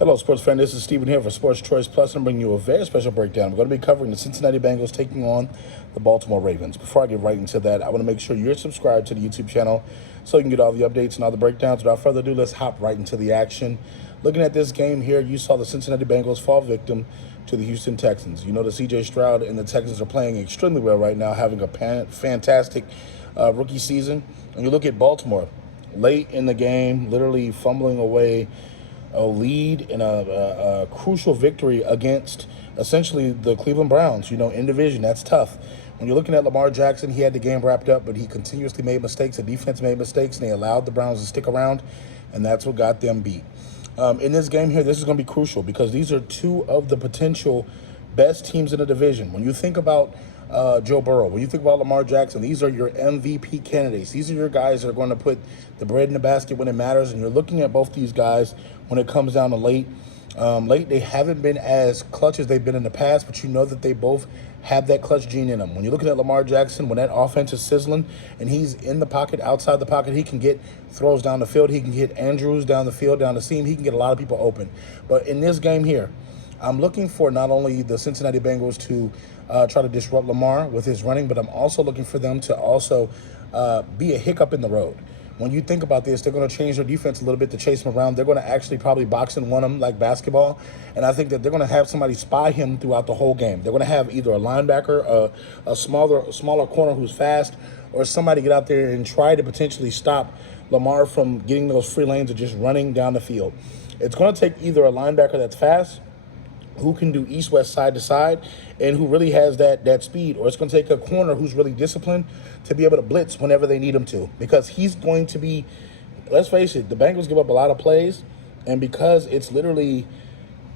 Hello, sports fan. This is Steven here for Sports Choice Plus. I'm bringing you a very special breakdown. We're going to be covering the Cincinnati Bengals taking on the Baltimore Ravens. Before I get right into that, I want to make sure you're subscribed to the YouTube channel so you can get all the updates and all the breakdowns. Without further ado, let's hop right into the action. Looking at this game here, you saw the Cincinnati Bengals fall victim to the Houston Texans. You know that C.J. Stroud and the Texans are playing extremely well right now, having a fantastic rookie season. And you look at Baltimore, late in the game, literally fumbling away a lead in a crucial victory against essentially the Cleveland Browns, in division. That's tough. When you're looking at Lamar Jackson, he had the game wrapped up, but he continuously made mistakes. The defense made mistakes, and they allowed the Browns to stick around, and that's what got them beat. In this game here, this is going to be crucial because these are two of the potential best teams in the division. When you think about Joe Burrow, when you think about Lamar Jackson, these are your MVP candidates. These are your guys that are going to put the bread in the basket when it matters. And you're looking at both these guys when it comes down to late. They haven't been as clutch as they've been in the past, but you know that they both have that clutch gene in them. When you're looking at Lamar Jackson, when that offense is sizzling and he's in the pocket, outside the pocket, he can get throws down the field. He can get Andrews down the field, down the seam. He can get a lot of people open. But in this game here, I'm looking for not only the Cincinnati Bengals to try to disrupt Lamar with his running, but I'm also looking for them to also be a hiccup in the road. When you think about this, they're going to change their defense a little bit to chase him around. They're going to actually probably box and one him like basketball. And I think that they're going to have somebody spy him throughout the whole game. They're going to have either a linebacker, a smaller corner who's fast, or somebody get out there and try to potentially stop Lamar from getting those free lanes of just running down the field. It's going to take either a linebacker that's fast, who can do east-west, side-to-side, and who really has that speed, or it's going to take a corner who's really disciplined to be able to blitz whenever they need him to, because he's going to be, let's face it, the Bengals give up a lot of plays, and because it's literally,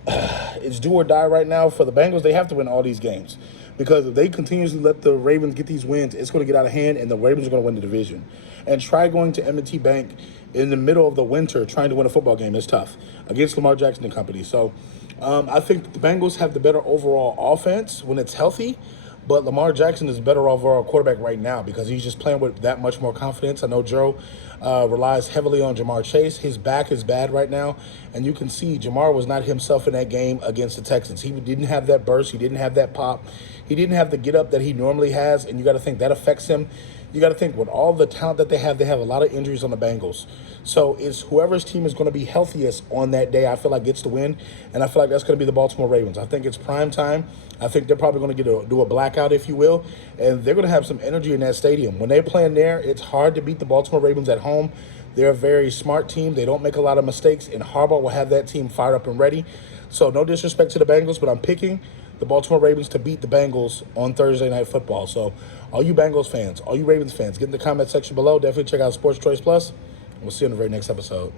it's do or die right now for the Bengals, they have to win all these games, because if they continuously let the Ravens get these wins, it's going to get out of hand, and the Ravens are going to win the division. And try going to M&T Bank in the middle of the winter trying to win a football game is tough against Lamar Jackson and company. So I think the Bengals have the better overall offense when it's healthy, but Lamar Jackson is a better overall quarterback right now because he's just playing with that much more confidence. I know Joe relies heavily on Jamar Chase. His back is bad right now, and you can see Jamar was not himself in that game against the Texans. He didn't have that burst. He didn't have that pop. He didn't have the get-up that he normally has, and you got to think that affects him. You got to think with all the talent that they have a lot of injuries on the Bengals. So it's whoever's team is going to be healthiest on that day, I feel like gets the win. And I feel like that's going to be the Baltimore Ravens. I think it's prime time. I think they're probably going to do a blackout, if you will. And they're going to have some energy in that stadium. When they're playing there, it's hard to beat the Baltimore Ravens at home. They're a very smart team. They don't make a lot of mistakes. And Harbaugh will have that team fired up and ready. So no disrespect to the Bengals, but I'm picking the Baltimore Ravens to beat the Bengals on Thursday Night Football. So all you Bengals fans, all you Ravens fans, get in the comment section below. Definitely check out Sports Choice Plus. We'll see you in the very next episode.